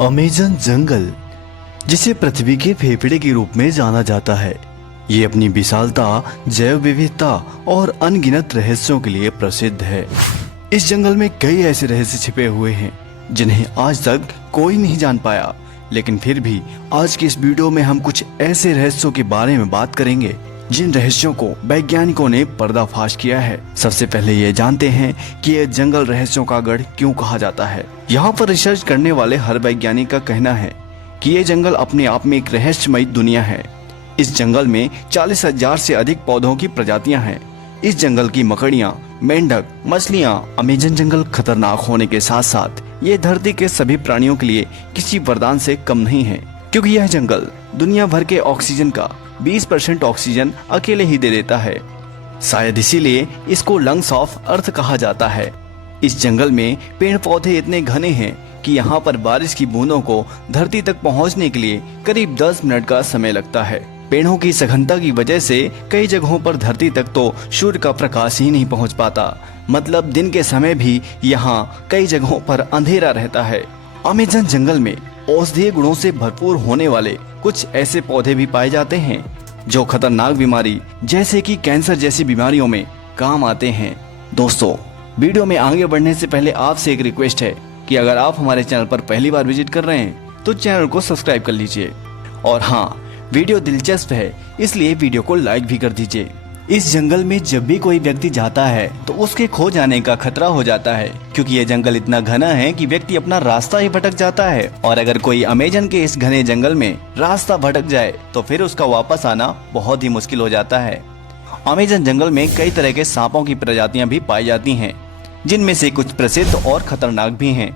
Amazon जंगल, जिसे पृथ्वी के फेफड़े के रूप में जाना जाता है, ये अपनी विशालता, जैव विविधता और अनगिनत रहस्यों के लिए प्रसिद्ध है। इस जंगल में कई ऐसे रहस्य छिपे हुए हैं जिन्हें आज तक कोई नहीं जान पाया, लेकिन फिर भी आज की इस वीडियो में हम कुछ ऐसे रहस्यों के बारे में बात करेंगे जिन रहस्यों को वैज्ञानिकों ने पर्दाफाश किया है। सबसे पहले ये जानते हैं कि यह जंगल रहस्यों का गढ़ क्यों कहा जाता है। यहाँ पर रिसर्च करने वाले हर वैज्ञानिक का कहना है कि ये जंगल अपने आप में एक रहस्यमयी दुनिया है। इस जंगल में 40,000 से अधिक पौधों की प्रजातियां हैं। इस जंगल की मकड़ियां, मेंढक, मछलियां। अमेज़न जंगल खतरनाक होने के साथ साथ ये धरती के सभी प्राणियों के लिए किसी वरदान से कम नहीं है, क्योंकि यह जंगल दुनिया भर के ऑक्सीजन का 20% ऑक्सीजन अकेले ही दे देता है। शायद इसीलिए इसको लंग्स ऑफ अर्थ कहा जाता है। इस जंगल में पेड़ पौधे इतने घने हैं कि यहाँ पर बारिश की बूंदों को धरती तक पहुँचने के लिए करीब 10 मिनट का समय लगता है। पेड़ों की सघनता की वजह से कई जगहों पर धरती तक तो सूर्य का प्रकाश ही नहीं पहुँच पाता। मतलब दिन के समय भी यहाँ कई जगहों पर अंधेरा रहता है। अमेज़न जंगल में औषधीय गुणों से भरपूर होने वाले कुछ ऐसे पौधे भी पाए जाते हैं जो खतरनाक बीमारी जैसे कि कैंसर जैसी बीमारियों में काम आते हैं। दोस्तों, वीडियो में आगे बढ़ने से पहले आपसे एक रिक्वेस्ट है कि अगर आप हमारे चैनल पर पहली बार विजिट कर रहे हैं तो चैनल को सब्सक्राइब कर लीजिए। और हाँ, वीडियो दिलचस्प है इसलिए वीडियो को लाइक भी कर दीजिए। इस जंगल में जब भी कोई व्यक्ति जाता है तो उसके खो जाने का खतरा हो जाता है, क्योंकि यह जंगल इतना घना है कि व्यक्ति अपना रास्ता ही भटक जाता है। और अगर कोई अमेज़न के इस घने जंगल में रास्ता भटक जाए तो फिर उसका वापस आना बहुत ही मुश्किल हो जाता है। अमेज़न जंगल में कई तरह के सांपों की प्रजातियां भी पाई जाती हैं, जिनमें से कुछ प्रसिद्ध और खतरनाक भी हैं।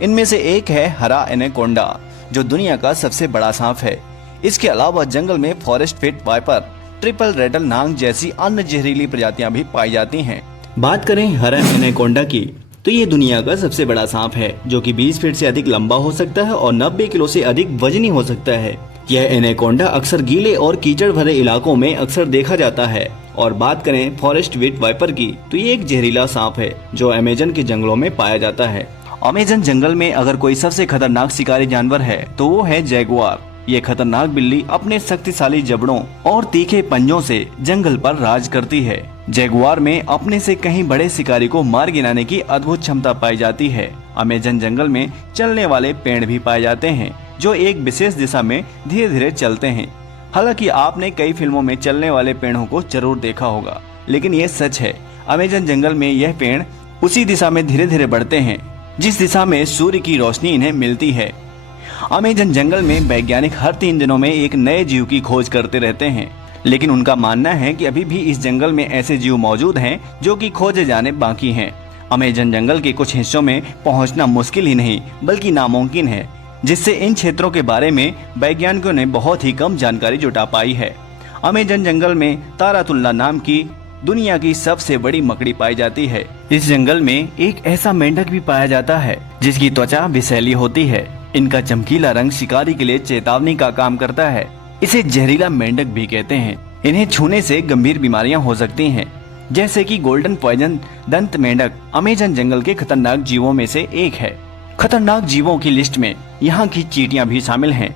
इनमें से एक है हरा एनाकोंडा, जो दुनिया का सबसे बड़ा सांप है। इसके अलावा जंगल में forest pit viper, triple rattle नाग जैसी अन्य जहरीली प्रजातियां भी पाई जाती हैं। बात करें हरा एनाकोंडा की, तो ये दुनिया का सबसे बड़ा सांप है, जो कि 20 फीट से अधिक लंबा हो सकता है और 90 किलो से अधिक वजनी हो सकता है। यह एनाकोंडा अक्सर गीले और कीचड़ भरे इलाकों में अक्सर देखा जाता है। और बात करें फॉरेस्ट पिट वाइपर की, तो ये एक जहरीला सांप है जो अमेज़न के जंगलों में पाया जाता है। अमेज़न जंगल में अगर कोई सबसे खतरनाक शिकारी जानवर है तो वो है जैगुआर। ये खतरनाक बिल्ली अपने शक्तिशाली जबड़ों और तीखे पंजों से जंगल पर राज करती है। जैगुआर में अपने से कहीं बड़े शिकारी को मार गिराने की अद्भुत क्षमता पाई जाती है। अमेज़न जंगल में चलने वाले पेड़ भी पाए जाते हैं जो एक विशेष दिशा में धीरे धीरे चलते हैं। हालांकि आपने कई फिल्मों में चलने वाले पेड़ों को जरूर देखा होगा, लेकिन ये सच है, अमेज़न जंगल में यह पेड़ उसी दिशा में धीरे धीरे बढ़ते हैं जिस दिशा में सूर्य की रोशनी इन्हें मिलती है। अमेज़न जंगल में वैज्ञानिक हर 3 दिनों में एक नए जीव की खोज करते रहते हैं, लेकिन उनका मानना है कि अभी भी इस जंगल में ऐसे जीव मौजूद हैं जो कि खोजे जाने बाकी हैं। अमेज़न जंगल के कुछ हिस्सों में पहुंचना मुश्किल ही नहीं बल्कि नामुमकिन है, जिससे इन क्षेत्रों के बारे में वैज्ञानिकों ने बहुत ही कम जानकारी जुटा पाई है। अमेज़न जंगल में तारातुल्ला नाम की दुनिया की सबसे बड़ी मकड़ी पाई जाती है। इस जंगल में एक ऐसा मेंढक भी पाया जाता है जिसकी त्वचा विषैली होती है। इनका चमकीला रंग शिकारी के लिए चेतावनी का काम करता है। इसे जहरीला मेंढक भी कहते हैं। इन्हें छूने से गंभीर बीमारियां हो सकती हैं, जैसे कि गोल्डन पॉइजन। दंत मेंढक अमेज़न जंगल के खतरनाक जीवों में से एक है। खतरनाक जीवों की लिस्ट में यहाँ की चींटियां भी शामिल हैं,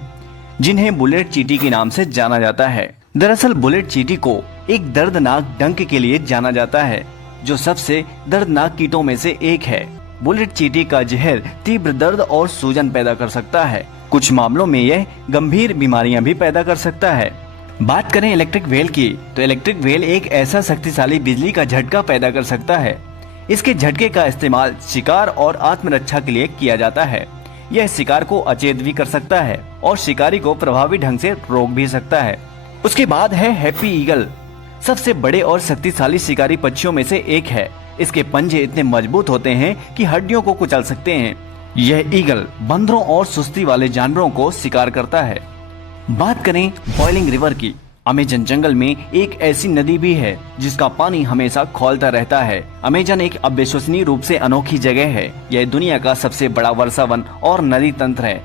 जिन्हें बुलेट चींटी के नाम से जाना जाता है। दरअसल बुलेट चींटी को एक दर्दनाक डंक के लिए जाना जाता है, जो सबसे दर्दनाक कीटों में से एक है। बुलेट चींटी का जहर तीव्र दर्द और सूजन पैदा कर सकता है। कुछ मामलों में यह गंभीर बीमारियां भी पैदा कर सकता है। बात करें इलेक्ट्रिक व्हेल की, तो इलेक्ट्रिक व्हेल एक ऐसा शक्तिशाली बिजली का झटका पैदा कर सकता है। इसके झटके का इस्तेमाल शिकार और आत्मरक्षा के लिए किया जाता है। यह शिकार को अचेत भी कर सकता है और शिकारी को प्रभावी ढंग से रोक भी सकता है। उसके बाद है हैप्पी ईगल, सबसे बड़े और शक्तिशाली शिकारी पक्षियों में से एक है। इसके पंजे इतने मजबूत होते हैं कि हड्डियों को कुचल सकते हैं। यह ईगल बंदरों और सुस्ती वाले जानवरों को शिकार करता है। बात करें बॉइलिंग रिवर की, अमेज़न जंगल में एक ऐसी नदी भी है जिसका पानी हमेशा खौलता रहता है। अमेज़न एक अविश्वसनीय रूप से अनोखी जगह है। यह दुनिया का सबसे बड़ा वर्षावन और नदी तंत्र है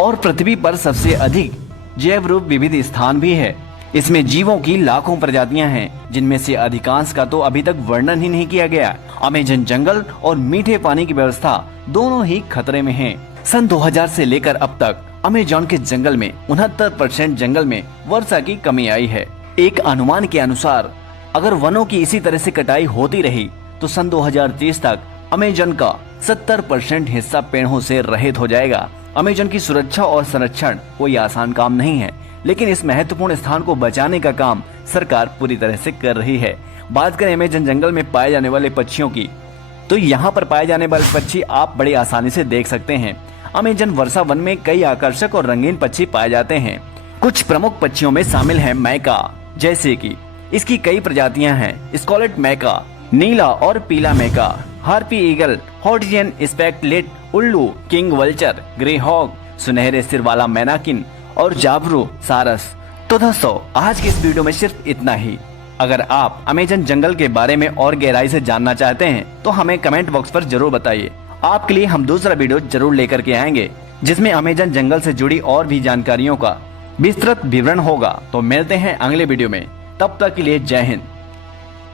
और पृथ्वी पर सबसे अधिक जैव रूप विविध स्थान भी है। इसमें जीवों की लाखों प्रजातियां हैं, जिनमें से अधिकांश का तो अभी तक वर्णन ही नहीं किया गया। अमेज़न जंगल और मीठे पानी की व्यवस्था दोनों ही खतरे में हैं। सन 2000 से लेकर अब तक अमेज़न के जंगल में 69% जंगल में वर्षा की कमी आई है। एक अनुमान के अनुसार अगर वनों की इसी तरह से कटाई होती रही तो सन 2030 तक अमेज़न का 70% हिस्सा पेड़ों से रहित हो जाएगा। अमेज़न की सुरक्षा और संरक्षण कोई आसान काम नहीं है, लेकिन इस महत्वपूर्ण स्थान को बचाने का काम सरकार पूरी तरह से कर रही है। बात करें अमेज़न जंगल में पाए जाने वाले पक्षियों की, तो यहाँ पर पाए जाने वाले पक्षी आप बड़ी आसानी से देख सकते हैं। अमेज़न वर्षा वन में कई आकर्षक और रंगीन पक्षी पाए जाते हैं। कुछ प्रमुख पक्षियों में शामिल है मैका, जैसे कि इसकी कई प्रजातियां हैं। स्कारलेट मैका, नीला और पीला मैका, हार्पी ईगल, हॉर्टिजियन स्पेक्टलेट, उल्लू, किंग वल्चर, ग्रे हॉग, सुनहरे सिर वाला मैनाकिन और जाबरू सारस। तो दोस्तों आज की इस वीडियो में सिर्फ इतना ही। अगर आप अमेज़न जंगल के बारे में और गहराई से जानना चाहते हैं तो हमें कमेंट बॉक्स पर जरूर बताइए। आपके लिए हम दूसरा वीडियो जरूर लेकर के आएंगे जिसमें अमेज़न जंगल से जुड़ी और भी जानकारियों का विस्तृत विवरण होगा। तो मिलते हैं अगले वीडियो में, तब तक के लिए जय हिंद।